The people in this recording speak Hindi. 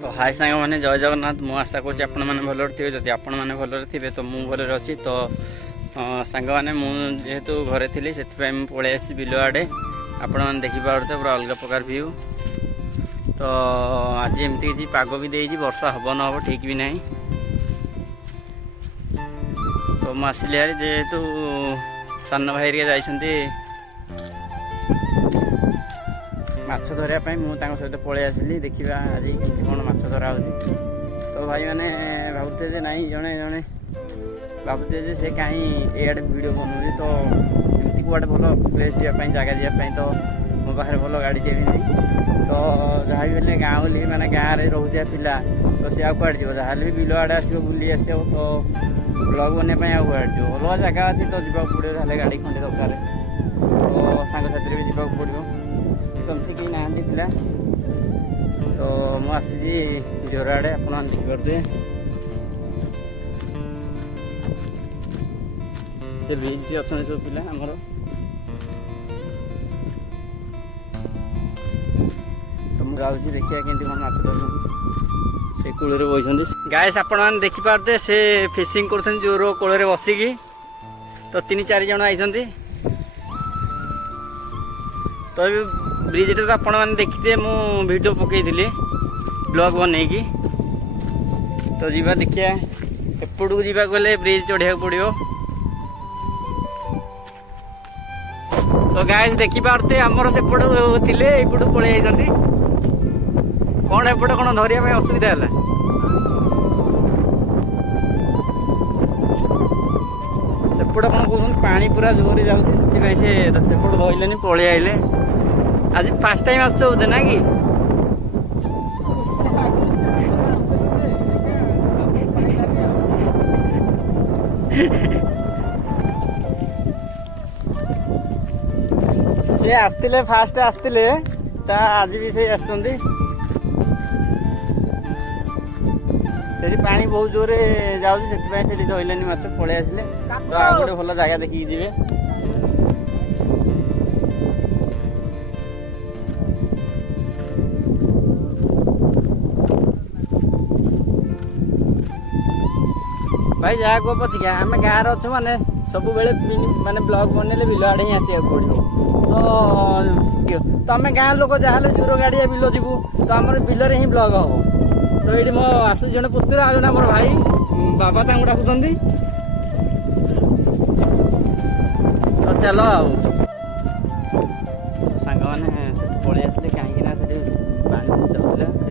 तो हाय सांग मैंने जय जगन्नाथ मु आशा करुँच आपण मैंने भल थे जदि आपण मैंने भल थे तो मुझे भल अच्छी तो सांग मैंने जेहेतु घरे थी से पलि आसी बिल आड़े आपण मैंने देखिपे पूरा अलग प्रकार व्यू। तो आज एमती किसी पाग भी देती वर्षा हम न हम ठीक भी ना। तो मुझे आसली यार जेहेतु सान भाई जाइछन्ति माछ धरने मुझे सहित पलि आसली देखा आज केमती कौन माछ धरा हो। तो भाई मैंने भावुते जे नाई जड़े जड़े भावुते जे से कहीं एआडे वीडियो बनाऊँ तो एमती कौटे भल प्लेस जावाई जगह जावाई तो मो पाखे भल गाड़ी भी नहीं। तो जहाँ भी हेल्ले गाँवली मैंने गाँव में रोजा पिला तो सी आड़े जीव जहाँ भी बिल आड़े आस बुली आस तो ब्लग बनवाई आड़े जीव अलग जगह अच्छी तो जावाक पड़ो जहाँ गाड़ी खंडे दरकार तो सांग साथी भी जावाक पड़ो कमती कहीं ना पिला। तो मुझे जोर आड़े आप देखिपे से बीच अच्छा सब पिला आमर तो मुझे गाँव देखिए केमती कौन माछ धर से कूल बही गाइस आपण मैंने देखिपारे से फिशिंग कर जोर कूल बसिकी तो 3-4 जन आई तो ब्रिज तो आपण मैंने देखिए मु वीडियो पकई ब्लॉग बनईकी तो जीवा देखिए एपट को जीवा गले ब्रिज चढ़िया पड़ो। तो गाइस देखिपारे आमर सेपट थे एपट पलि जाती कौन एपटे कौन धरिया असुविधा है सेपटे कौन कहते पानी पूरा जोर जाऊँगी से सेपट धरले पलि आइले। आज फर्स्ट टाइम आस बोधे ना कि से आसते फास्ट आसते आज भी से आसती पानी बहुत जोर जाऊँगी से रही माछ पलि आसिले तो आ गए भल जगह देखिए जी। भाई जहाँ को पचिका आम गाँव अच्छु माने सब बेले माने ब्लॉग बनने बिल आड़े ही आसा पड़ो। तो आम गाँव लोक जहाँ दूर गाड़िया बिल जीवु तो आम बिल ही ब्लॉग हम। तो ये मो आस जन पुत्र आ जन मोर भाई बाबा डाकुं तो चलो सांग मैंने पलि आस